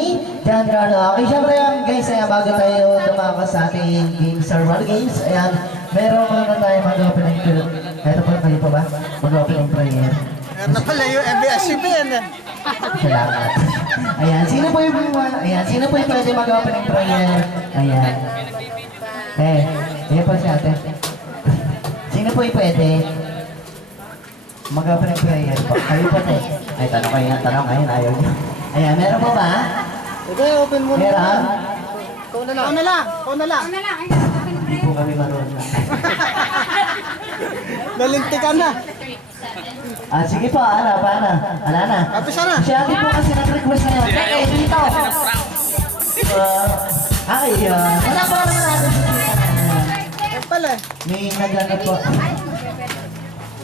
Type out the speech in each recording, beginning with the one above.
ni John Carlo. Okay, syempre guys, bago tayo tumakas sa ating games, survival games, ayan, meron muna tayo mag-opening prayer. Ito po, kayo pa ba? Mag-opening prayer. Meron na pala yung MBSCBN. Salamat. Ayan, sino po yung pwede mag-opening prayer? Ayan. Ayan po si ate. Sino po yung pwede? Mag-opening prayer po. Kayo po te. Ay, tanong kayo ng tanong. Ayun, ayaw niyo. Ayan, meron po ba? Sige, open mo na. Meron? Ikaw na lang. Ikaw na lang. Ikaw na lang. Hindi po kami marunong. Nalintikan na. Sige po, paano? Ala na. Kapisa na. Si ate po kasi nag-request ngayon. Teka, dito. Ayun. Wala po naman natin si tita. Yan pala. May nagano po.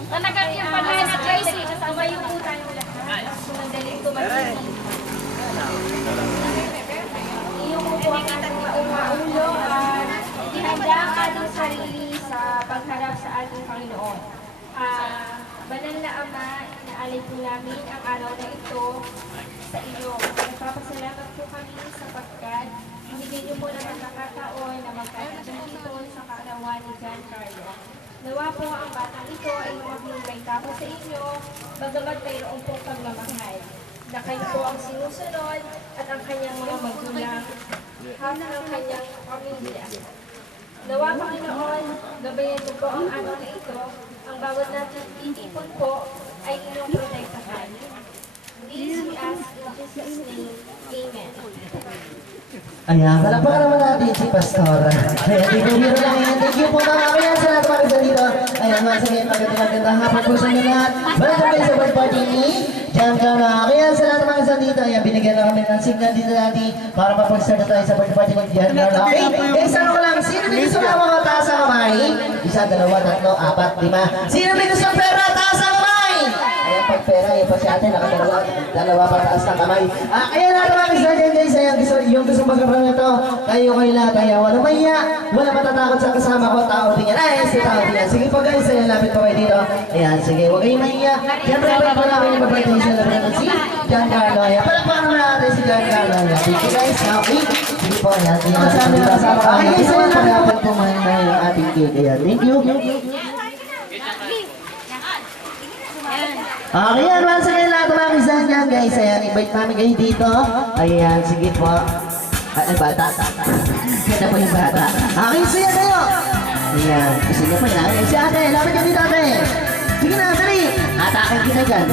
Tanagat yung panay sa Tracy. Tumayo po tayo lahat. Madaling tumayo. Iyo po po ang ating maulo at ihanda ang ating sarili sa pagharap sa ating Panginoon. Banal na Ama, inaalay po namin ang araw na ito sa iyo. Nagpapasalamat po kami sapagkat binigay niyo po ng pagkakataon na magkakaroon dito sa kaarawan ni John Carlo. Nawa po ang batang ito ay maging may tapos sa inyo, bagamat mayroon pong pagmamahal, na kayo po ang sinusunod at ang kanyang mga magulang, at ang kanyang pamilya. Nawa, Panginoon, gabayan mo po ang araw na ito, ang bawat natin itipon po ay inyong protektahan. This we ask in Jesus' name. Amen. Ayan, palakpakan naman natin si Pastor. Ayan, thank you po naman. Ayan, sa lahat mga dito. Ayan, once again, magandang hapon po sa inyo lahat. Welcome kayo sa birthday ni John Carlo. Ayan, sa lahat mga dito. Ayan, binigyan na kami ng signal dito natin para mapag-start na tayo sa birthday ni John Carlo. Okay, guys, ano ko lang, sino may gusto na mga taas ang kamay? Isa, dalawa, tatlo, apat, lima. Sino may gusto pera? Taas ang kamay! Ayan, pag pera, yung pa si ate, dalawa pa taas ng kamay. Kaya na naman isa dyan guys, ayan, yung gusto magkaroon nito, kayo lahat, kaya wala maya, wala matatakot sa kasama ko, tao din yan. Ay, si tao din yan. Sige po guys, ayan, lapit po kayo dito. Ayan, sige, huwag kayong mahiya. Siyempre, pa namin yung mag-birthday siya na si John Carlo. Ayan, palakpakan naman natin si John Carlo. Ayan, thank you guys. Okay, sige po, ayan, tingnan sa amin kasama. Okay guys, ayan, palakpakan po man na yung ating cake. Ayan, thank you. Ayan, once again lahat ng mga kisan dyan guys. Ayan, invite namin kayo dito. Ayan, sige po. Ay, bata. Ganda po yung bata. Okay, siya kayo. Ayan, gusto niyo po yan. Si ate, lapit ka dito ate. Sige na, dali. Atakin kita dyan.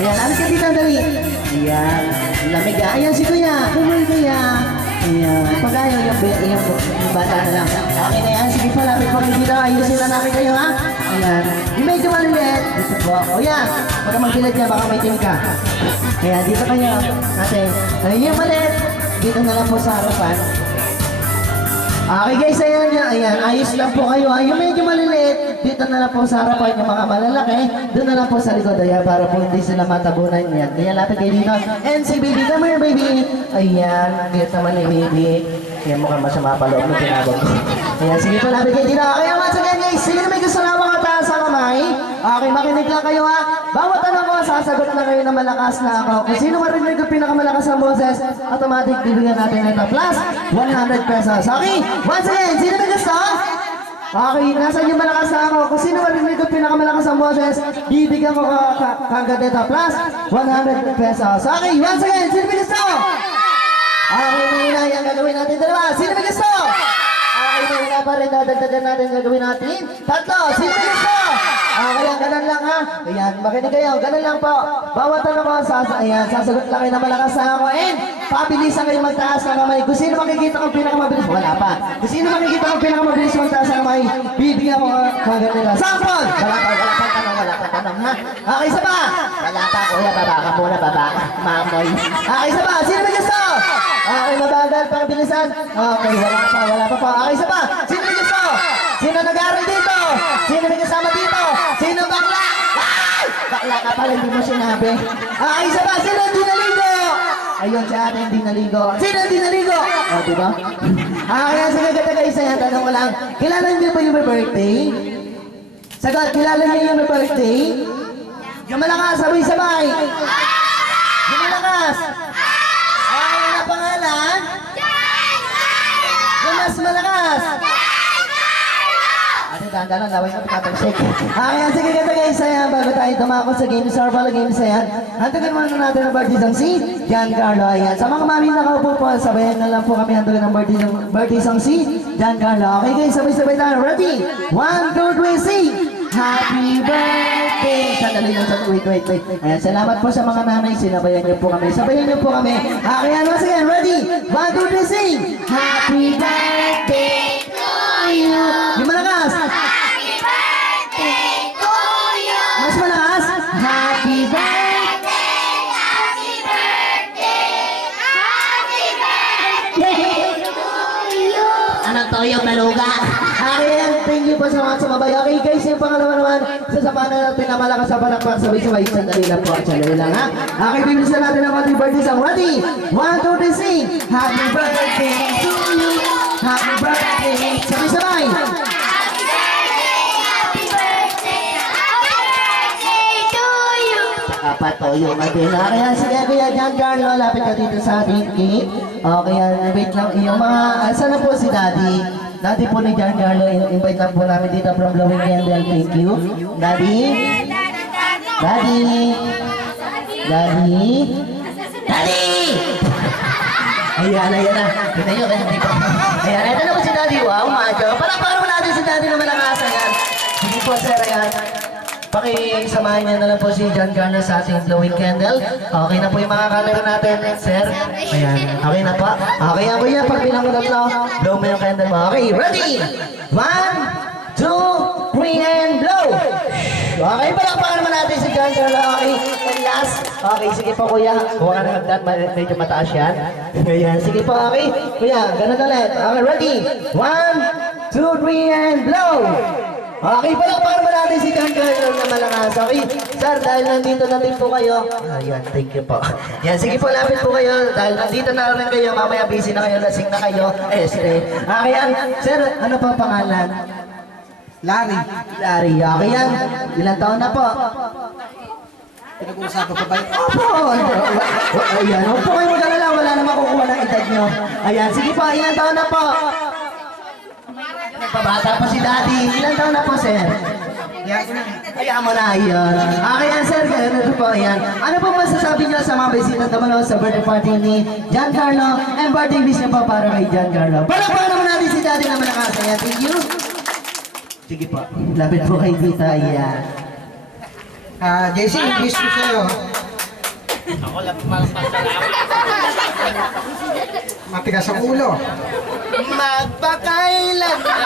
Ayan, lapit ka dito, dali. Ayan, lamig ah. Ayan, si kuya. Kuya, kuya. Ayan, pag-ayaw yung bata na lang. Okay na yan, sige po, lapit po kayo dito. Ayusin na namin kayo ha. Ayan, yung medyo maliit. Dito po. O yan, baka magbilad niya, baka may team ka. Ayan, dito kayo. Ate, ayun yung maliit. Dito na lang po sa harapan. Okay guys, ayan, ayos lang po kayo. Yung medyo maliliit, dito na lang po sa harapan. Yung mga malalaki, doon na lang po sa likod. Ayan, para po hindi sila matabunan yan. Kaya lapit kayo dito. And si baby, come here baby. Ayan, cute naman ni baby. Ayan, mukhang masama pa loob ng tinabog. Ayan, sige po, lapit kayo dito. Kaya once again guys, sino may gusto na mga taas sa kamay? Okay, makinig lang kayo ha. Bawat tanong ko, sasagot na kayo na malakas na ako. Kung sino marinig ko pinakamalakas ang boses, automatic bibigyan natin ito. Plus, 100 pesos. Okay? Once again, sino may gusto? Okay, nasan yung malakas na ako? Kung sino marinig ko pinakamalakas ang boses, bibigyan ko kagad ito. Plus, 100 pesos. Okay, once again, sino may gusto? Okay, mahina yan. Gagawin natin dalawa. Sino may gusto? Okay, mahina pa rin. Dadagdagan natin. Gagawin natin. Tatlo. Sino may gusto? Okay, ganun lang ha. Ayan, makinig kayo. Ganun lang po. Bawat ano ko, ayan, sasagot lang kayo na malakas na ako. And, pabilisan kayo magtaas ng kamay. Kung sino makikita kong pinakamabilis, wala pa. Kung sino makikita kong pinakamabilis magtaas ng kamay, bibigyan ko kagad nila. Sample! Wala pa tanong ha. Okay, isa pa. Wala pa, kuya, baba ka muna, baba ka. Mamoy. Okay, isa pa. Sino may gusto? Okay, mabagal, pabilisan. Okay, wala pa po. Okay, isa pa. Sino may gusto? Sino nag-aaral dito? Sino may kasama dito? Sino bakla? Ay! Bakla ka pala, hindi mo sinabi. Okay, isa pa. Sino hindi naligo? Ayun, si ate hindi naligo. Sino hindi naligo? O, diba? Kaya sige ganda guys, ayan, tanong ko lang. Kilala niyo ba yung may birthday? Sagot, kilala niyo yung may birthday? Yung malakas, sabay-sabay. Yung malakas. Okay, na pangalan. pangalan? Yung mas malakas? Ate, dahan-dahan, laway mo, pitatalsik. Okay, sige kita guys, ayan, bago tayo tumako sa Games or Pala Games, ayan. Hantugan muna natin ang birthday song si Giancarlo, ayan. Sa mga mami nakaupo po, sabayan na lang po kami hantugan ang birthday song si Giancarlo. Okay guys, sabay-sabay tayo. Ready? 1, 2, 3, sing! Happy birthday! Sandali lang, wait. Ayan, salamat po sa mga nanay, sinabayan niyo po kami. Sabayan niyo po kami. Okay, ayan, once again, ready? 1, 2, 3, sing! Happy birthday to you! Yung malakas! Happy birthday to you! Mas malakas! Happy birthday! Happy birthday! Happy birthday to you! Anong toyo maluga? Okay, thank you po sa mga sumabay. Okay guys, yung pangalawa naman, sasamahan na natin na malakas sa palakpak. Sabay-sabay, sandali lang po. Sandali lang ha. Okay, bibilisan natin ang ating birthday song. Ready? 1, 2, 3, sing! Happy birthday to you! Happy birthday! Sabay-sabay! Happy birthday! Happy birthday! Happy birthday to you! Patoyo ka din. Kaya sige Kuya Giancarlo, lapit ka dito sa ating cake. Okay, wait lang. Yung mga, saan na po si Daddy? Daddy po ni Giancarlo, invite lang po namin dito from Blowing Candle. Thank you. Daddy? Daddy? Daddy? Daddy! Ayan na. Kita nyo, dito. Ayan, ito na po si Daddy. Wow, macho. Palakpakan naman natin si Daddy na malakas. Ayan. Sige po, sir. Ayan. Pakisamahan niya na lang po si Giancarlo sa ating blowing candle. Okay na po yung mga camera natin, sir. Ayan. Okay na po. Okay yan po yan. Pag bilang ko tatlo, blow mo yung candle mo. Okay, ready? 1, 2, 3, and blow! Okay, palakpakan naman natin si Giancarlo. Okay, and last. Okay, sige po kuya. Huwag ka na hagdan, medyo mataas yan. Ayan, sige po, okay. Kuya, ganun ulit. Okay, ready? 1, 2, 3, and blow! Okay, palakpakan naman natin si Giancarlo na malakas. Okay, sir, dahil nandito na din po kayo. Ayan, thank you po. Yan, sige po, lapit po kayo. Dahil nandito na rin kayo, mamaya busy na kayo, lasing na kayo. Sige. Okay, yan. Sir, ano pa pangalan? Larry. Larry, okay yan. Ilang taon na po? Pinag-uusapan ko ba yun? Opo! Ayan, huwag po kayo mag-alala, wala na makukuha ng edad nyo. Ayan, sige po, ilang taon na po? Nagpabata pa si Daddy. Ilang taon na po, sir? Kaya mo na yun. Okay yan, sir. Ganun po yan. Ano po masasabi niyo sa mga bisita naman sa birthday party ni Giancarlo and birthday wish niyo po para kay Giancarlo? Palakpakan naman natin si Daddy na malakas. Ayan, thank you. Sige po. Lapit po kay Tita. Ayan. JC, wish ko sa'yo. Matigas ang ulo. Magpakailan na.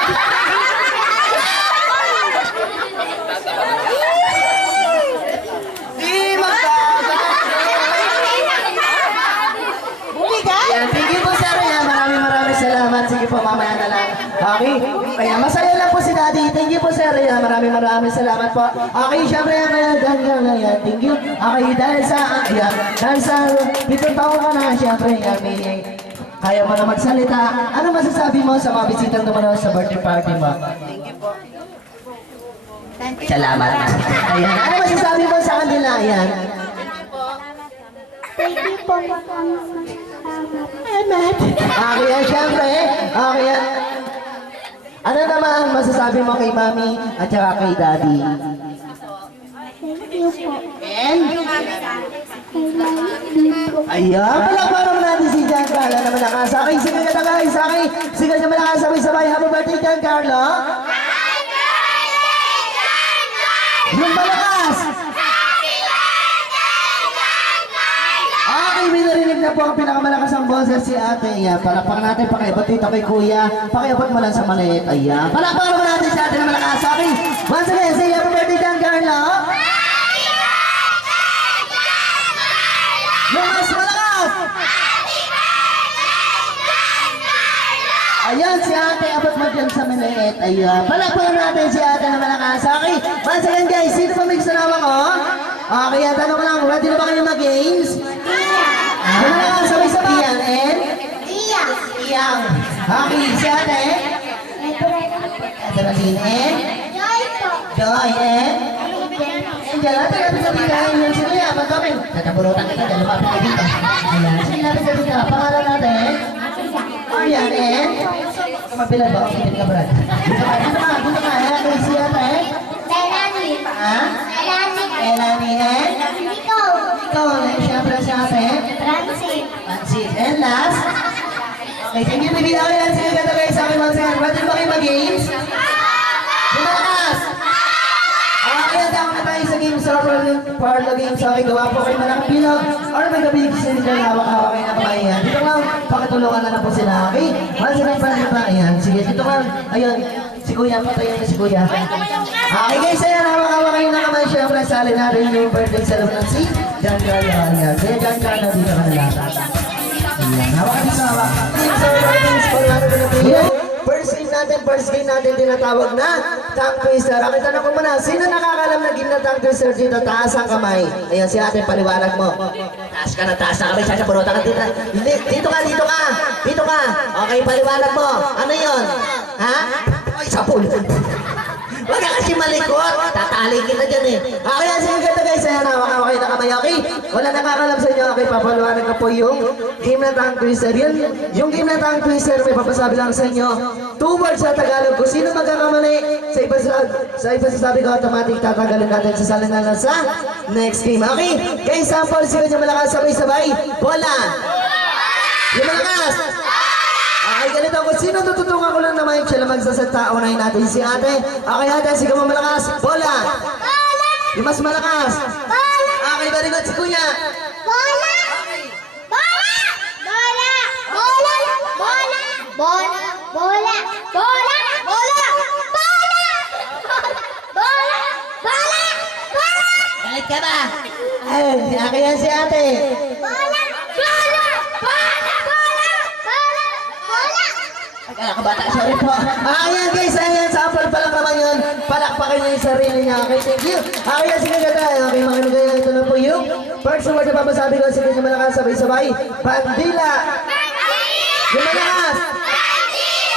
Di Yan, thank you po sir. Yan, maraming salamat. Sige po, mamaya na lang. Okay. Kaya masaya lang po si Daddy. Thank you po sir. Yan, maraming salamat po. Okay, syempre yan. Yan, thank you. Okay, dahil sa 7 taon ka na, syempre yan, kaya mo na magsalita. Ano masasabi mo sa mga bisitang dumalo sa birthday party mo? Thank you po. Salamat. Ayan. Ano masasabi mo sa kanila? Ayan. Thank you po. Okay yan, syempre. Okay yan. Ano naman masasabi mo kay Mami at saka kay Daddy? Thank you po. And? I love you po. Ayan, palakpakan naman natin si Giancarlo na malakas. Okay, sige ka na guys. Okay, sige ka malakas. Sabay-sabay. Happy birthday, Giancarlo. Yung malakas. Okay, may narinig na po ang pinakamalakas ang boses si ate. Ayan, palakpakan natin. Pakiabot dito kay kuya. Pakiabot mo lang sa maliit. Ayan, palakpakan naman natin si ate na malakas. Okay, once again, say happy birthday, Giancarlo. Yung mas malakas. Ayan, si ate, abot mo dyan sa maliit. Ayan, palakpakan natin si ate na malakas. Okay, once again guys, sino pa may kasama ko? Okay, tanong ko lang, ready na ba kayo mag-games? Ano na lang, sabay-sabay. Iyan, and? Iyang. Okay, si ate? Adrenaline, and? Joy po. Joy, and? Ayan dyan, ate, lapit sa dito. Ayan, sige yan, magkaming. Tatapurutan kita dyan, lumapit ka dito. Ayan, sige, lapit sa dito. Pangalan natin? Ayan, and? Mapilan ba? Okay, ka, Brad. Dito ka, dito ka, dito ka. Ayan, kay si ate. Melanie. Ha? Melanie. Melanie, and? Ikaw. Ikaw, and siyempre si ate. Francine. Pansit. And last? Okay, thank you, baby. Okay, yan, sige, ganda guys. Sa akin, once again. Ready ba kayo mag-games? Lumakas! Kaya daw na tayo sa games or parlo games. Okay, gawa po kayo malaking bilog or may gabig sila dyan hawak-hawak kayo na kamay yan. Dito lang, pakitulungan na lang po sila. Okay? Once again, paano ba? Ayan, sige, dito lang. Ayun, si Kuya, patayin na si Kuya. Okay guys, ayan, hawak-hawak kayo na kamay. Siyempre, sali natin yung birthday celebration. Diyan ka na, ayan. Kaya diyan ka na, dito ka na lang. Ayan, hawak ka dito, hawak. So, birthday celebration na tayo. First game natin tinatawag na tongue twister. Ang tanong ko muna, sino nakakalam na game na tongue twister dito? Taas ang kamay. Ayan, si ate, paliwanag mo. Taas ka na kamay, sasapurutan ka dito. Dito ka. Dito ka. Okay, paliwanag mo. Ano yun? Ha? Ay, sapul. Wag ka kasi malikot. Tatali kita dyan eh. Okay, sige ganda guys. Ayan, hawak kayo na kamay. Okay? Wala nakakalam sa inyo. Okay, papaliwanag ko po yung game na tongue twister. Yung game na tongue twister, may papasabi lang sa inyo. 2 words sa Tagalog. Kung sino magkakamali, sa iba sasabi ko, automatic tatanggalin natin sa salinalan sa next game. Okay? Kaya sample, sino yung malakas sabay-sabay? Bola! Yung malakas! Okay, ganito. Kung sino tututungan ko lang na mic, siya lang magsasalta. Unahin natin si ate. Okay, ate, sige mo malakas. Bola! Yung mas malakas. Okay, very good. Si Kuya. Bola. Bola. Bola. Bola. Bola. Bola. Bola. Bola. Bola. Bola. Bola. Bola. Bola. Galit ka ba? Ay, okay yan si ate. Bola. Bola. Bola. Bola. Bola. Bola. Kabata, sorry po. Ayan guys, ayan, sample pa lang naman yun. Palakpakin niyo yung sarili niya. Okay, thank you. Okay, yan, sige ganda. Okay, mga nagaya, ito na po yung first word na papasabi ko. Sige, yung malakas, sabay-sabay. Bandila. Yung malakas.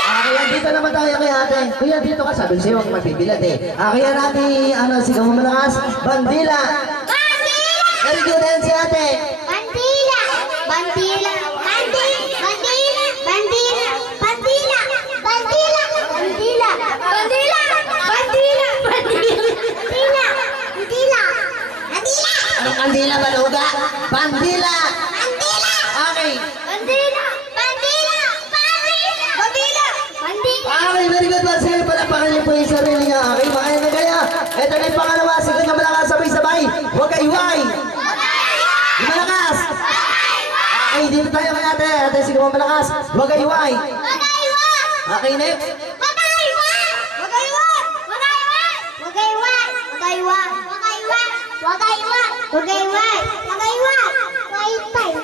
Okay, yan, dito naman tayo kay ate. Kuya, dito ka. Sabi sa'yo, huwag magbibilad eh. Okay, yan ate, ano, sige mo malakas. Bandila. Very good, yan si ate. Bandila. Bandila. Bandila. Bandila. Bandila. Bandila. Bandila. Bandila. Bandila. Bandila. Bandila. Bandila. Bandila. Anong kandila, maluga? Bandila. Bandila. Okay. Bandila. Bandila. Bandila. Bandila. Bandila. Okay, very good. Sige, palakpakan niyo po yung sarili niya. Okay, mga na kaya. Ito na yung pangalawa. Sige nga malakas, sabay-sabay. Huwag kayway. Yung malakas. Okay, dito tayo kay ate. Ate, sige mo malakas. Huwag kayway. Okay, next.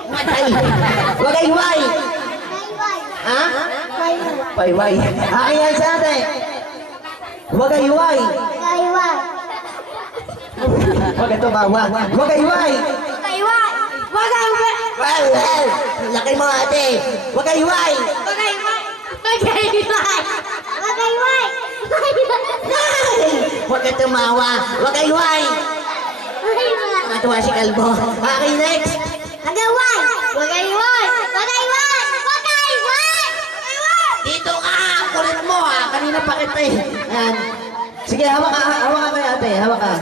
Matay. Huwag kayway. Ha? Payway. Okay, yan si ate. Huwag kayway. Huwag ka tumawa. Huwag kayway. Well, laki mo ate. Huwag kayway. Huwag ka tumawa. Huwag kayway. Natuwa si Kalbo. Okay, next. Dito ka! Ang kulit mo ha! Kanina pa kita eh. Ayan. Sige, hawak ka kay ate. Hawak ka.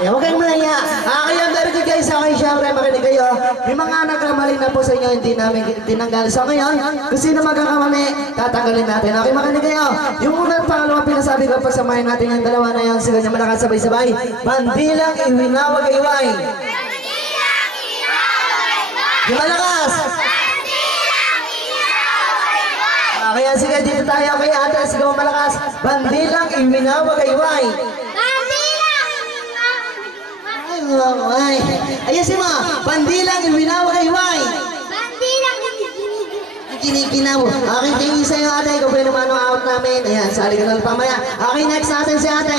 Ayan, huwag kayong malaya. Kaya very good guys. Okay, syempre makinig kayo. May mga nagkamali na po sa inyo, hindi namin tinanggal. So ngayon, kung sino magkakamali, tatanggalin natin. Okay, makinig kayo. Yung unang pangalawa pinasabi ko, pagsamahin natin yung dalawa na yan. Sige, malakas sabay-sabay. Bandilang iwinawag iway. Yung malakas. Kaya sige, dito tayo kay ate. Sige mo malakas. Bandilang iwinawag iway. Ay, ayusin mo. Bandilang iwinawag iway. Kinikinaw. Okay, thank you sa'yo ate. Ikaw pa yung umano out namin. Ayan, sali ka lang pamaya. Okay, next natin si ate.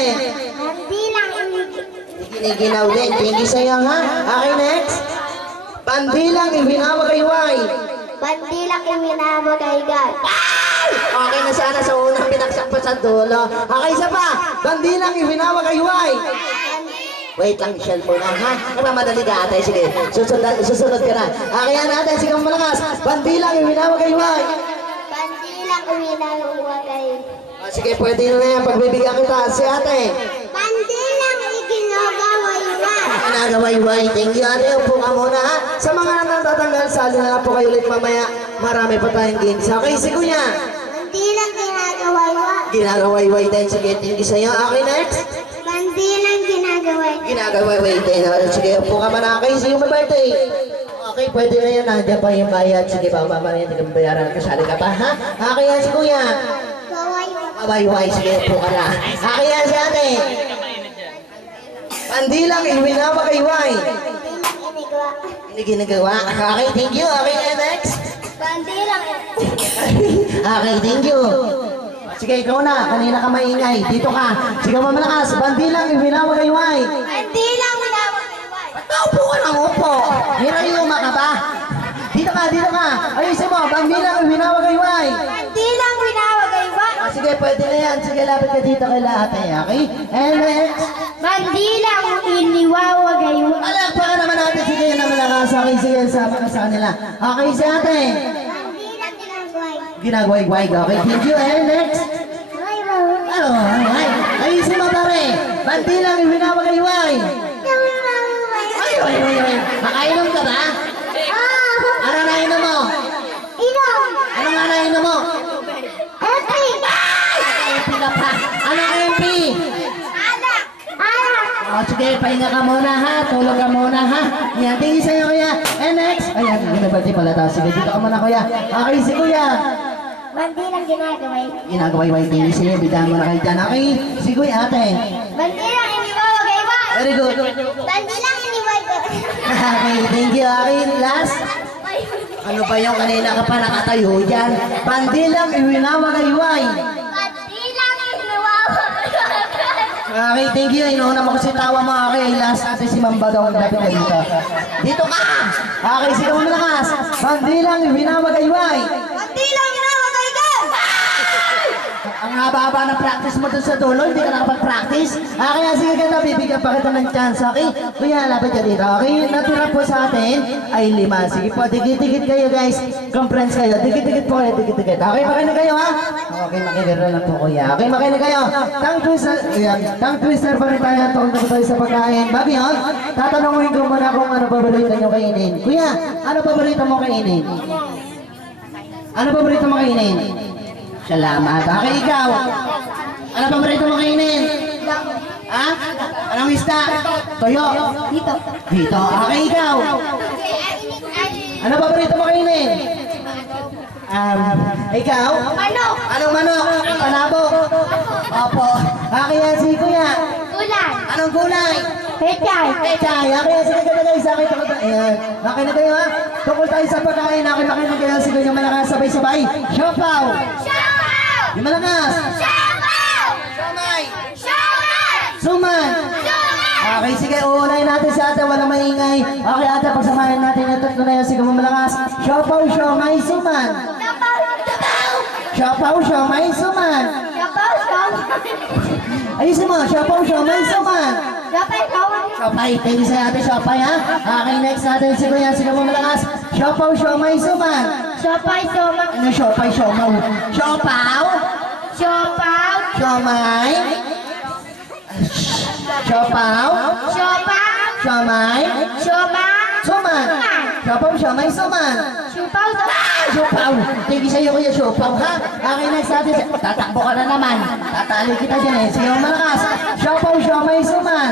Kinikinaw din. Thank you sa'yo ha. Okay, next. Bandilang iwinawag iway. Bandilang iminamo kay God. Okay na sana sa unang pinagsak pa sa dulo. Okay, isa pa. Bandilang iwinawag iway. Wait lang, Michelle muna, ha? Nagmamadali ka ate, sige. Susunod ka na. Kaya natin, sige malakas. Bandilang iwinawagayway. Bandilang iminawagay. Sige, pwede na yan. Pagbibigyan kita, si ate. Bandilang iginagawayway. Ginagawayway. Thank you, ate. Upo ka muna, ha? Sa mga natatanggal, sali na lang po kayo ulit mamaya. Marami pa tayong games. Okay, si kuya. Bandilang ginagawayway. Ginagawayway din. Sige, thank you sa'yo. Okay, next. Bandilang ginagawayway. Ginagawayway din. Sige, upo ka muna. Okay, see you my birthday. Okay, pwede na yan. Nandiyan pa yung bayad. Sige, bababa na yan. Hindi ka mabayaran. Kasali ka pa, ha? Okay, yan si kuya. Gawayway. Wayway, sige, upo ka na. Okay, yan si ate. Pandilang iwinawagayway. Bandilang inigwa. Hindi ginagawa. Okay, thank you. Okay, next. Bandilang Okay, thank you. Sige, ikaw na. Kanina ka maingay. Dito ka. Sige, mamalakas. Bandilang iwinawagayway. Bandilang ginagawayway. Upo ka ng upo. Hirayuma ka ba? Dito ka, dito ka. Ayusin mo. Bandilang iwinawagayway. Bandilang ginagawayway. Sige, pwede na yan. Sige, lapit ka dito kay ate. Okay? And next. Bandilang iniwawagayway. Alak pa ka naman natin. Sige, yan naman malakas. Okay, sige, sama ka sa kanila. Okay, si ate. Bandilang ginagawayway. Ginagway-gway. Okay, thank you. And next. Ano? Ay, ayusin mo pare. Bandilang iwinawagayway. Ay, ay, ay, ay. Nakainom ka ba? Ano nainom mo? Ano nga nainom mo? MP ka pa. Ano MP? O, sige, pahinga ka muna ha. Tulog ka muna ha. Yan, tingin sa'yo kuya. And next. Ayan, ginabati pala tayo. Sige, dito ka muna kuya. Okay, si kuya. Bandilang ginagaway. Ginagawa-way, tingin sa'yo. Bigyan mo na kayo dyan. Okay, si kuya ate. Bandilang iniwawagayway. Very good. Bandilang iniwawagayway. Okay, thank you. Okay, last. Ano ba yung kanina ka pa nakatayo dyan? Bandilang iwinawagayway. Bandilang iniwawagayway. Okay, thank you. Inuuna mo kasi tawa mo. Okay, last natin si Mamba daw. Lapit ka dito. Dito ka! Okay, sigaw mo lakas. Bandilang iwinawagayway. Bandilang ginagawayway. Ang haba-haba ng practice mo dun sa dulo, hindi ka nakapag-practice. Kaya sige ka na, bibigyan pa kita ng chance, okay? Kuya, lapit ka dito, okay? Natira po sa atin ay 5. Sige po, dikit-dikit kayo guys. Conference kayo, dikit-dikit po kayo, dikit-dikit. Okay, makinig kayo ha? Okay, makinig lang po kuya. Okay, makinig kayo. Tongue twister, ayan, tongue twister pa rin tayo. Tungkol na po tayo sa pagkain. Bago yun, tatanungin ko muna kung ano paborito nyo kainin. Kuya, ano paborito mo kainin? Ano paborito mo kainin? Salamat. Okay, ikaw. Ano paborito mo kainin? Ha? Anong isda? Toyo? Dito. Dito. Okay, ikaw. Ano paborito mo kainin? Ikaw? Manok. Anong manok? Panabo? Opo. Okay, yan si kuya. Ulan. Anong gulay? Pechay. Pechay. Okay, sige ka na guys. Okay, tungkol tayo. Ayan. Okay na kayo ha? Tungkol tayo sa pagkain. Okay, makinig kayo. Sige nyo malakas. Sabay-sabay. Siopaw. Shawaw. Yung malakas. Shawaw. Siomay. Shawaw. Suman. Okay, sige, uunahin natin si ate, walang maingay. Okay, ate, pagsamahin natin yung tatlo na yan, sige mo malakas. Siopaw, siomay, suman. Siopaw, siomay, suman. Ayusin mo, siopaw, siomay, suman. Siopay, thank you sa ate, siopay ha. Okay, next natin si kuya, sige mo malakas. Siopaw, siomay, suman. Ano siopay, siomaw? Siopaw, siomay. Siopaw, siomay, suman. Siopaw, siomay, suman. Siopaw. Thank you sa'yo kuya, siopaw ha. Okay, next natin. Tatakbo ka na naman. Tatali kita dyan eh. Sige mo malakas. Siopaw, siomay, suman.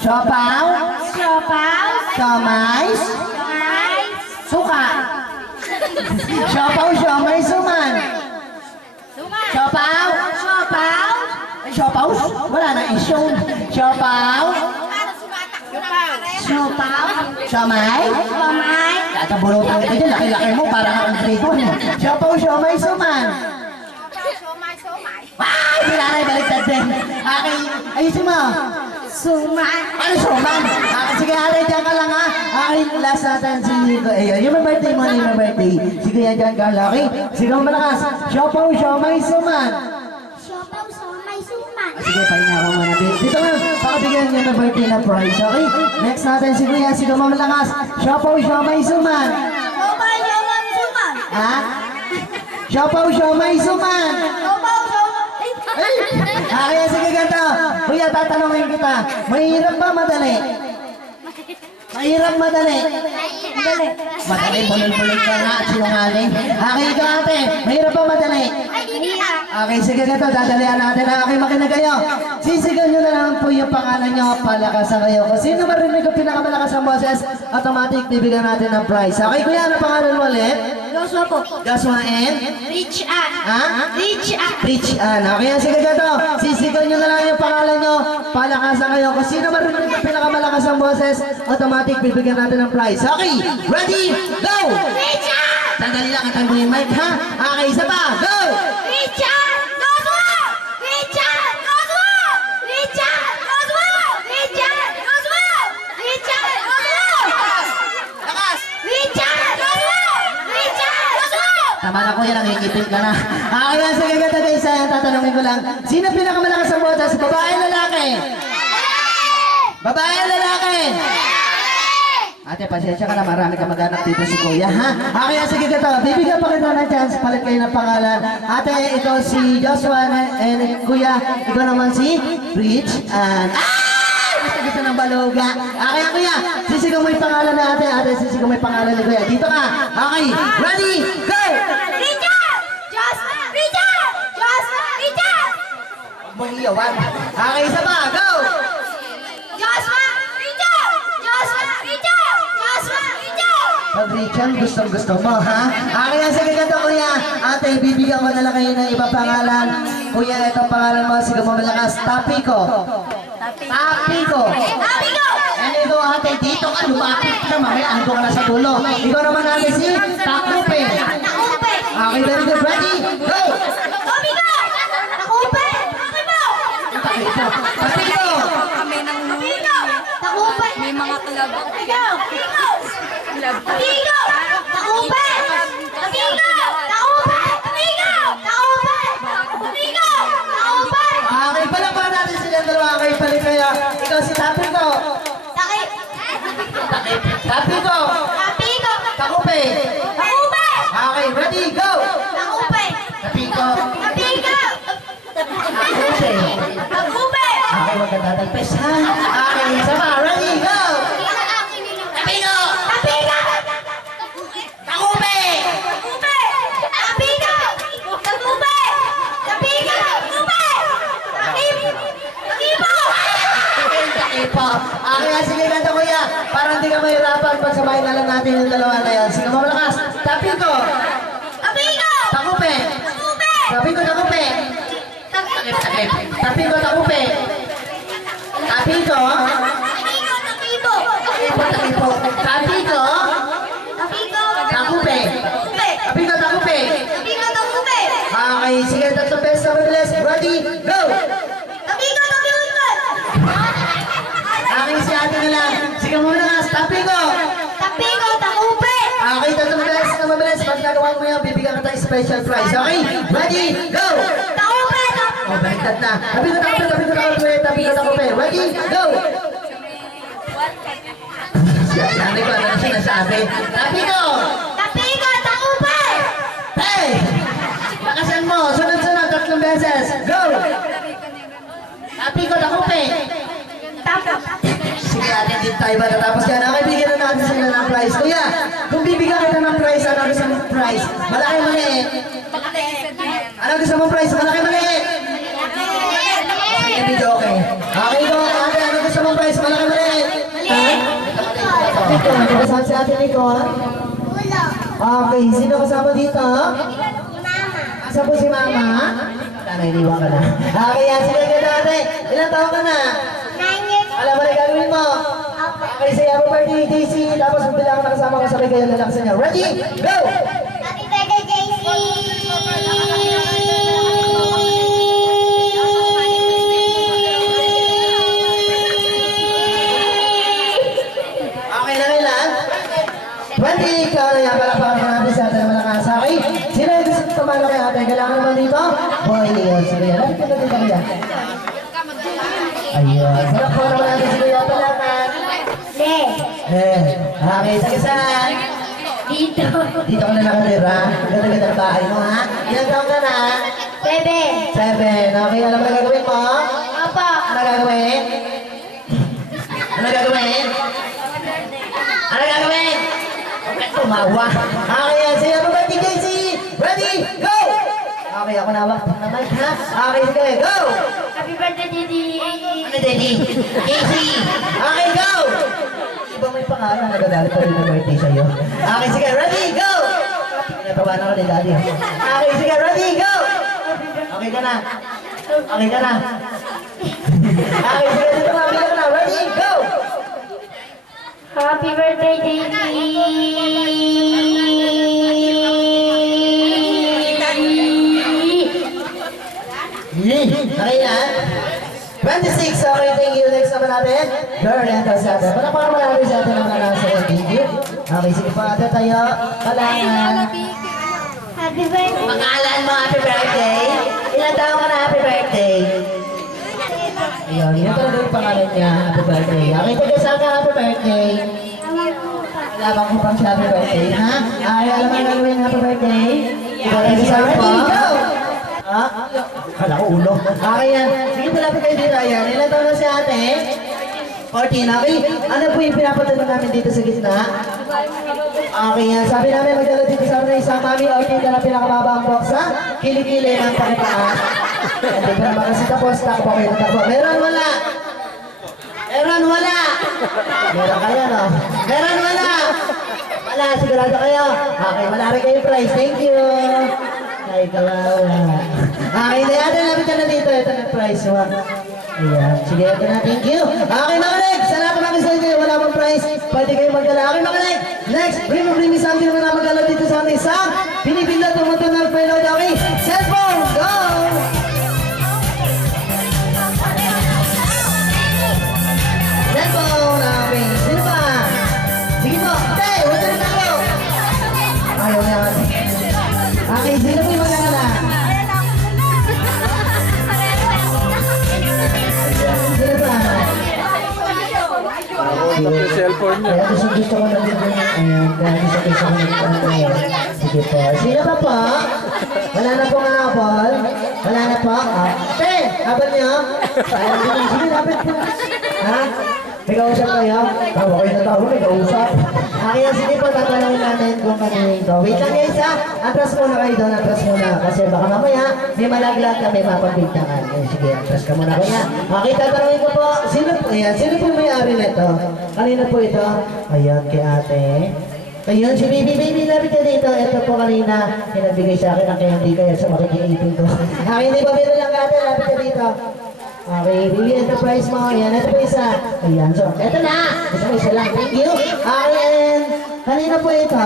Siopaw, siomay, suka. Siopaw, siomay, suman. Siopaw, ay, siopaw? Wala na eh. Siopaw, siomay, tatabunutan kita dyan. Laki-laki mo para ang tribon. Siopaw, siomay, suman. Ay, pinanay, baliktad din. Okay, ayusin mo. Ano suman? Sige, ate, dyan ka lang ha. Okay, last natin si Nico. Yung may birthday mo, yung may birthday. Sige, yan dyan ka lang. Okay, sige, malakas. Siopaw, siomay, suman. may suman. Sige, pahinga ka muna. Dito nga, pakabigyan niyo ng birthday na prize, okay? Next natin si Kuya, si Mamalakas. Siopaw, siomay, suman. Siomay, siomay, suman. Ha? Siopaw, siomay, suman. Siomay, Ay! Kaya sige ganito. Kuya, tatanungin kita. Mahirap ba madali? Mahirap madali? Dali. Madali, bulol-bulol ka nga at sinungaling. Okay, ikaw ate. Mahirap ba madali? Okay, sige ganito. Dadalian natin ang aking makinagayo. Sisigaw nyo na lang po yung pangalan nyo. Palakasan kayo. Kung sino marinig ang pinakamalakas ang boses, automatic bibigyan natin ng prize. Okay, kuya, ano pangalan mo ulit? Joshua po. Joshua and? Rich Ann. Ha? Rich Ann. Rich Ann. Okay, sige ganito. Sisigaw nyo na lang yung pangalan nyo. Palakasan kayo. Kung sino marinig ang pinakamalakas ang boses, automatic bibigyan natin ng prize. Okay, ready, go! Rich Ann. Sandali lang, katayin mo yung mic, ha? Okay, isa pa, go! Rich Ann. Joshua. Rich Ann. Joshua. Rich Ann. Joshua. Rich Ann. Joshua. Rich Ann. Joshua. Lakas! Rich Ann. Joshua. Rich Ann. Joshua. Tama na kuya, nangingipin ka na. Okay, yan, sige ganito guys, tatanungin ko lang. Sino pinakamalakas ang boses? Babae o lalaki? Babae o lalaki? Ate, pasensya ka na, marami ka mag-anak dito si Kuya, ha? Okay, sige ka to. Bibigyan pa kita ng chance, palit kayo ng pangalan. Ate, ito si Joshua and Kuya. Ikaw naman si Rich and... Gusto kita ng baluga. Okay, Kuya. Sisigaw mo yung pangalan na ate. Ate, sisigaw mo yung pangalan ni Kuya. Dito ka. Okay, ready, go! Rich Ann. Joshua. Rich Ann. Joshua. Rich Ann. Bumiyawan. Okay, isa pa, go! Joshua. Rich Ann. Joshua. Rich Ann. Joshua. Rich Ann. Pag Richard, gustong-gusto mo, ha? Okay, sige ganito, Kuya. Ate, bibigyan ko na lang kayo ng ibang pangalan. Kuya, ito ang pangalan mo. Sige mo malakas. Tapiko. Tapiko. Happy go. And ito, ate, dito ka. Lumapit ka. Mamaya, ando ka na sa dulo. Ikaw naman natin si Takupe. Nakupe. Okay, very good. Ready? Go! Happy go. Nakupe. Happy go. Tapiko. Tapiko. Kami ng Happy go. Nakupe. may mga club. Happy go. Happy go. Happy go. Nakupe. Happy go. Nakupe. Happy go. Nakupe. Happy go. Nakupe. Okay, palakpakan natin sila dalawa. Okay, palit kaya. Ikaw si Tapiko. Takip. Tapiko. Happy go. Takupe. Nakupe. Okay, ready? Go! Nakupe. Tapiko. Happy go. Takupe. Nakupe. Okay, wag ka tatalpes, ha? Okay, isa pa. Ready? Go! Tapiko. Happy go. Takupe. Nakupe. Happy go. Nakupe. Happy go. Nakupe. Takip. Takipo. Takipo. Okay, sige ganito, kuya. Para hindi ka mahirapan, pagsabahin na lang natin yung dalawa na yan. Sige, mamalakas. Tapiko. Happy go. Takupe. Nakupe. Tapiko, takupe. Takip. Takip. Tapiko, takupe. Tapiko. Takipo. Takipo. Takipo, takipo. Tapiko. Takipo. Takupe. Takupe. Tapiko, takupe. Takipo. Takupe. Okay, sige, tatlong beses na mabilis. Ready, go! Takipo. Takipo. Okay, si ate na lang. Sige muna nga, Tapiko. Takipo. Takupe. Okay, tatlong beses na mabilis. Pag nagawa mo yan, bibigyan ka tayo special prize. Okay, ready, go! Takupe. Oh, baliktad na. Tapiko, takupe, tapiko, takupe, tapiko, takupe. Ready, go! Sabi ko, ano na sinasabi? Tapiko! Takipo. Takupe. Hey! Lakasan mo, sunod-sunod, tatlong beses. Go! Tapiko, takupe. Tapos. Sige, atin din tayo ba natapos yan? Okay, bigyan na natin sila ng prize. Kuya, kung bibigyan kita ng prize, ano gusto mong prize? Malaki, maliit? Ano gusto mong prize? Malaki, maliit? Sige, video okay. Okay, go, ate, ano gusto mong prize? Malaki, maliit? Ito, kasama si ate Nicole. Ulo. Okay, sino kasama dito? Mama. Asa po si mama? Sana iniwan ka na. Okay, yan, sige ka dati. Ilang taon ka na? 9 years. Alam mo na gagawin mo? Okay, say happy birthday, JC. Tapos magbilang ka nakasama ka sabay kayo lalaksan niya. Ready? Go! Happy birthday, JC! Okay na kailan? 20 ikaw na yan. Palakpakan ka natin sa atin na malakas. Okay? Sino yung gusto tumalo kay ate? Kailangan naman dito? Ayan, sige. Lapit ka na dito kaya. Ayan. Sarap po naman natin si Kuya Palaman. Okay, sige saan? Dito. Dito ka na nakatira. Ganda-ganda ng bahay mo, ha? Ilang taon ka na? 7. 7. Okay, alam mo na gagawin mo? Opo. Ano gagawin? Ano gagawin? Ano gagawin? Okay, tumawa. Okay, yan. Sige, ano ba, TKC? Ready? Go! Okay, ako nawak ng mic, ha? Okay, sige, go! Happy birthday, Didi. Ano, Daddy? Casey! Okay, go! Iba may pangalan, nagagalit pa rin na birthday sa'yo. Okay, sige, ready, go! Natawanan ka ni Daddy. Okay, sige, ready, go! Okay ka na. Okay ka na. Okay, sige, dito mabila ka na. Ready, go! Happy birthday, Didi. Okay na? 26, okay, thank you. Next naman natin, girl and kasada. Palakpakan mo natin sa atin ang nasa thank you. Okay, sige pa ate tayo. Kalangan. Happy birthday. Pangalan mo, happy birthday. Ilan taon ka na, happy birthday? Ayun, yun talaga yung pangalan niya, happy birthday. Okay, taga saan ka, happy birthday? Labang ko pang siya, happy birthday, ha? Ay, alam mo gagawin, happy birthday? Ready, go! Ha? Kala ko ulo. Okay yan. Sige, malapit kayo dito. Ayan. Ilan taon na si ate? 14. Okay. Ano po yung pinapatulong namin dito sa gitna? Okay yan. Sabi namin magdala dito sa amin isang mami. Okay, dala pinakamaba ang box ha? Kilikili ng pakipaan. Hindi pa naman kasi tapos. Takbo kayo. Takbo. Meron wala. Meron wala. Meron kayo no? Meron wala. Wala. Sigurado kayo. Okay. Wala rin kayo prize. Thank you. Ay, kawawa. Okay, hindi ate, lapit ka na dito. Ito na prize mo. Ayan, sige, ito na. Thank you. Okay, mga leg. Salamat kami sa inyo. Wala pang prize. Pwede kayo magdala. Okay, mga leg. Next, bring me something naman na magdala dito sa amin. Sa pinipindot ng maternal payload. Okay, cellphone, go! Cellphone, okay. Sino ba? Sige po. Ate, huwag na rin ako. Ayaw naman. Okay, sino po yung magdala? Sino ba? Yung cellphone niya. Kaya gusto ko na din yung ayan, kaya gusto ko na din sige po. Sino pa po? Wala na pong habol? Wala na po? Te, habol niyo? Sige, lapit po. Ha? May kausap kayo? Tawa kayo na tao, may kausap. Kaya sige po, tatanungin natin kung kanino ito. Wait lang guys ha, atras muna kayo doon, atras muna. Kasi baka mamaya, may malaglag ka, may mapagpigtangan. Sige, atras ka muna kaya. Okay, tatanungin ko po, sino po, ayan, sino po may-ari nito? Kanina po ito? Ayan, kay ate. Ayun, si baby, lapit ka dito. Ito po kanina, pinabigay sa akin ang candy kaya sa makikiipin ko. Okay, hindi pa meron lang ate, lapit ka dito. Okay, baby, enterprise mo. Ayan, ito po isa. Ayan, so, ito na. Isa lang. Thank you. Okay, and kanina po ito.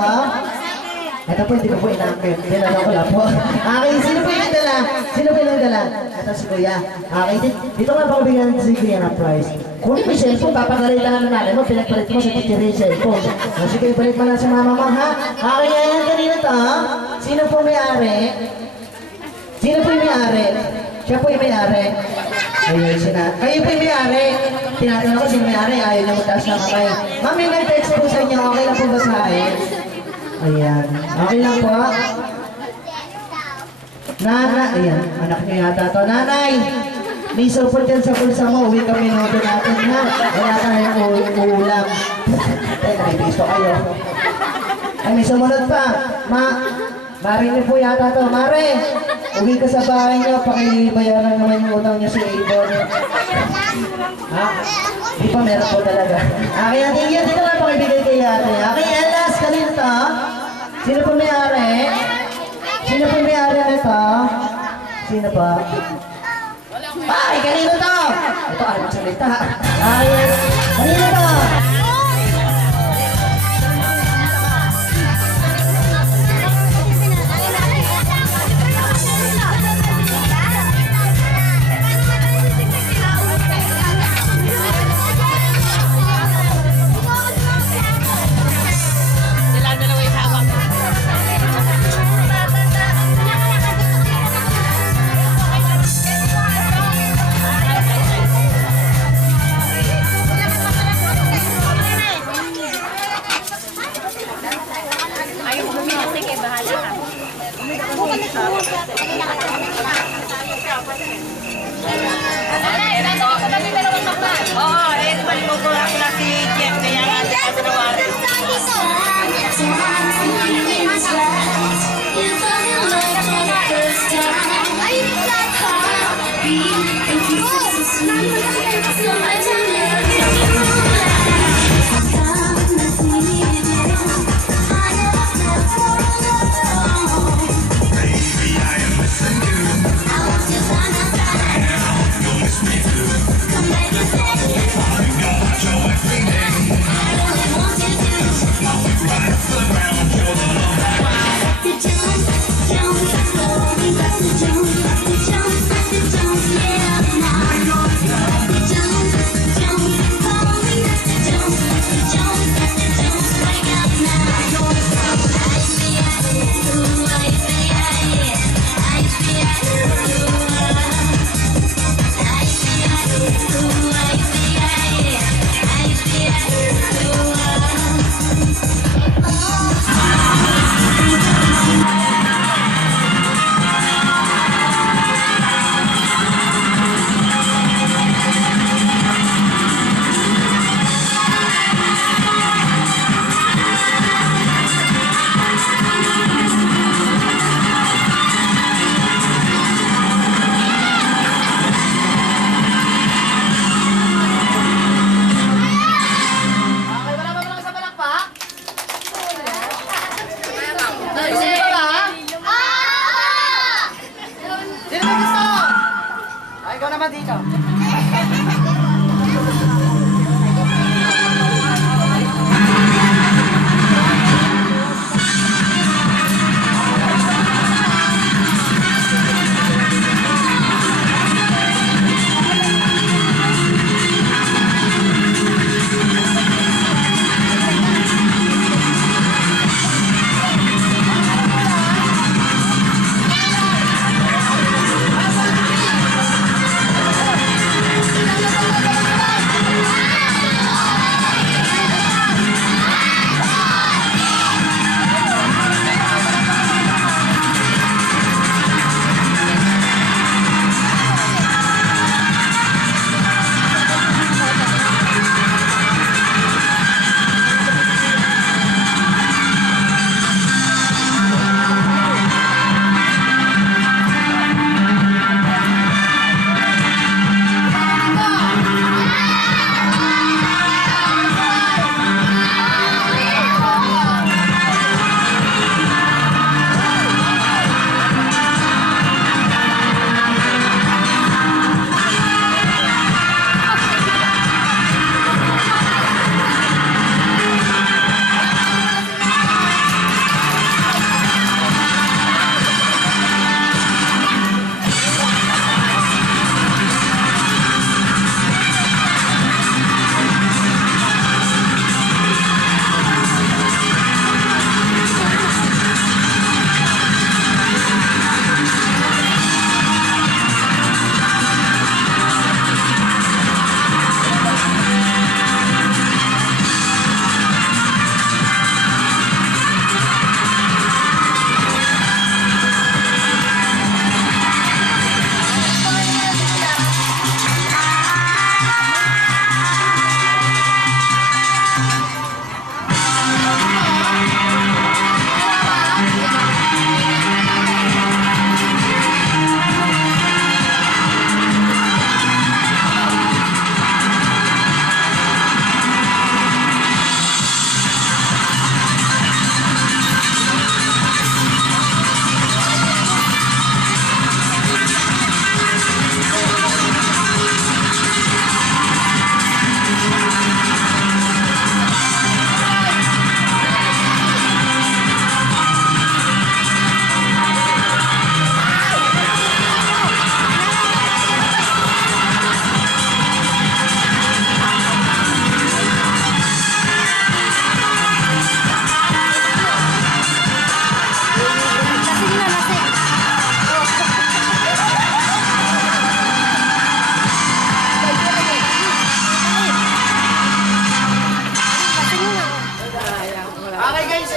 Ito po, hindi ko po inakit. Dinala ko lang po. Okay, sino po yung dala? Sino po yung dala? Ito si Kuya. Okay, dito nga pa bigyan si Kuya ng prize. Kung may cellphone, papagalit lang ang nanay mo, pinagpalit mo sa titira yung cellphone. Sige, palit mo lang sa mama mo, ha? Okay, ayan, kanina to. Sino po may-ari? Sino po yung may-ari? Siya po yung may-ari. Ayun, kayo po yung may-ari. Tinatanong ko sino may-ari, ayaw na magtaas na kamay. Ma'am, may nag-text po sa inyo, okay lang po ba sa akin? Ayan, okay lang po. Nana, ayan, anak niyo yata to. Nanay, may support yan sa pulsa mo, uwi kami minuto natin ha. Wala ka na yung ulam. Ay, gusto kayo. Ay, may sumunod pa. Mare niyo po yata to. Mare, uwi ka sa bahay niyo, pakibayaran naman yung utang niyo si Avon. Ha? Di pa meron po talaga. Okay, ate, yan dito nga pakibigay kay ate. Okay, and last, kanina to. Sino po may-ari? Sino po may-ari nito? Sino pa? Ay, kanino to? Ito, ay, magsalita. Ay, kanino to?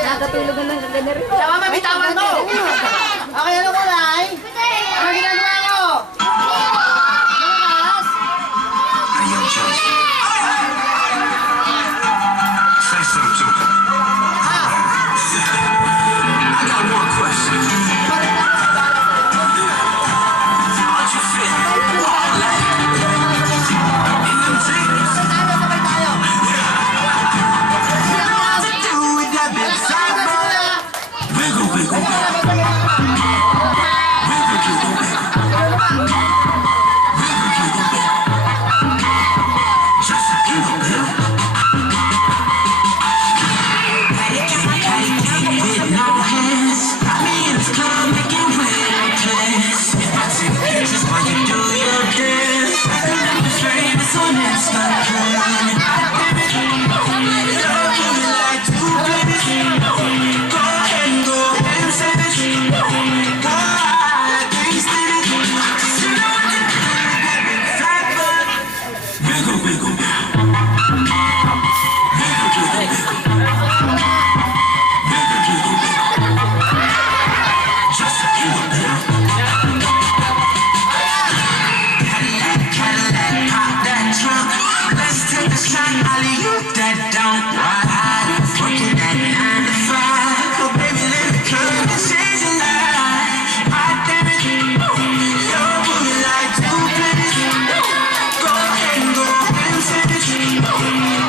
Nakatulog na ng ganda rin. Tama, mabitawan mo! Okay, ano ko, Lai? Ano ginagawa mo? Lumas? Say something to him. I got one question. How'd you feel? In them jeans? Do with that big side butt. Wiggle, wiggle, wiggle. Wiggle, wiggle, wiggle. Wiggle, wiggle, wiggle. Just a little bit. With no hands, got me in this club making weird plans. I take pictures while you do your dance. I'm famous on Instagram. Love you like two babies. Go ahead and go ham sandwich. Why things did it? You know what you do, fat butt. Wiggle, wiggle, wiggle. Wiggle, wiggle, wiggle. Just a little bit. Cadillac, pop that trunk. Let's take a shot, alley-oop that dump. Ride, working at 9 to 5. Oh, baby, let me come and change your life. Hot damn it, your booty like two pennies. Go ahead and go ham sandwich.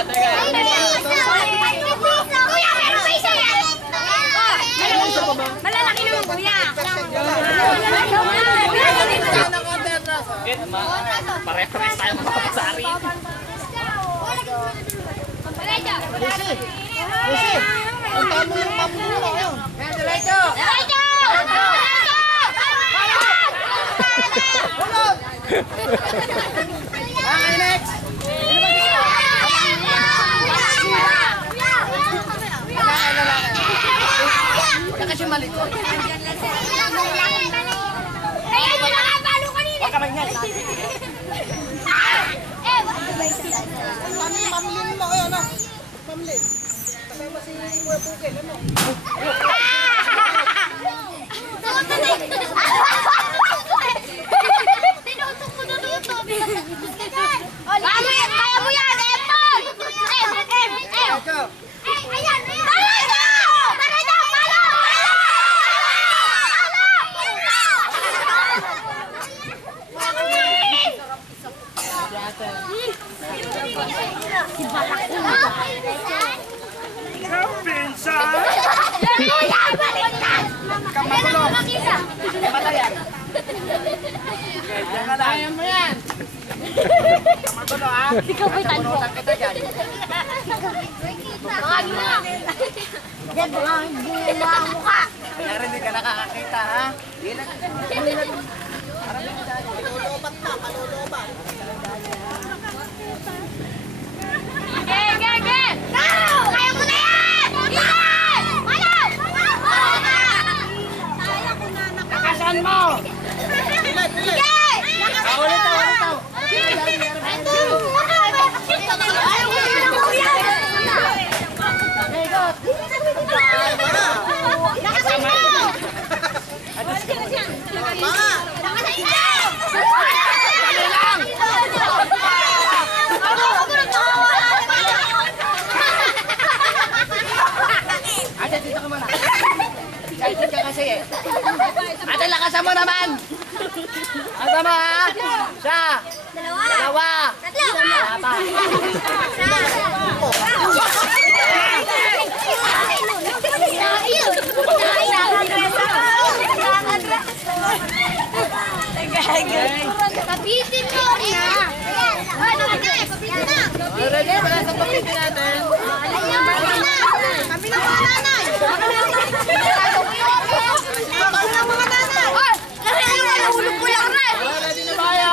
Kuya, meron pa isa yan! Malalaki naman, kuya! Pare-pares tayo mga kapasari. Kasi malikot. Kaya mo na nga, palo kanina. Huwag ka magingay. Mamilin mo kayo, ano? Mamilin. Kasama si Kuya Bukil, ano? Tinutok mo na ito. Kaya mo yan, Empol! Ayan! Talaga! Talaga! Palo! Kaya mo yan. Magulo ha. Ikaw ba'y tanto? Kita dyan. Bangagi mo! Yan, bangagi mo ang mukha! Kaya rin hindi ka nakakakita ha. Ge! Kaya mo na yan! Yan! Ano? Lakasan mo! Sige! Ulit to. Lakasan mo! Ate, dito ka muna. Excited ka kasi eh. Ate, lakasan mo naman! Ate mo ha? Siya! Dalawa! Tama! Kapitin mo na! Ano na? Kapitin na! Ready? Wala sa papitin natin. Kami na mga nanay! Kami na mga nanay! Oh! Kasi yung nahulog ko lang rin! Ready na ba kayo?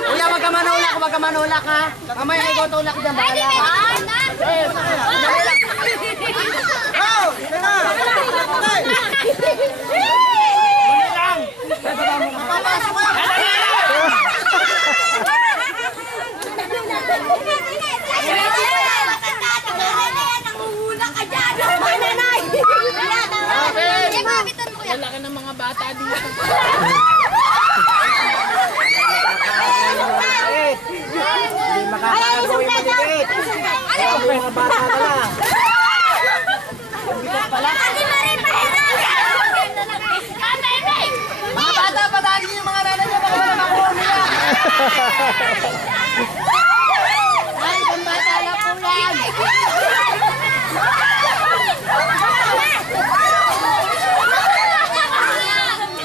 Kuya, wag ka manulak, wag ka manulak ha. Mamaya ikaw tulak dyan, bahala ka. Ang laki ng mga bata dito. Hindi makakalago yung maliit. Kaya mga bata ka lang. Mga bata, patagin yung mga nanay niyo. Baka wala makuha nila. Ay, kung bata na po yan.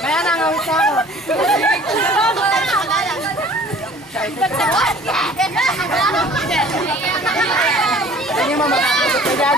Kaya nangawit na ako. Hindi mo makakasok ka dyan.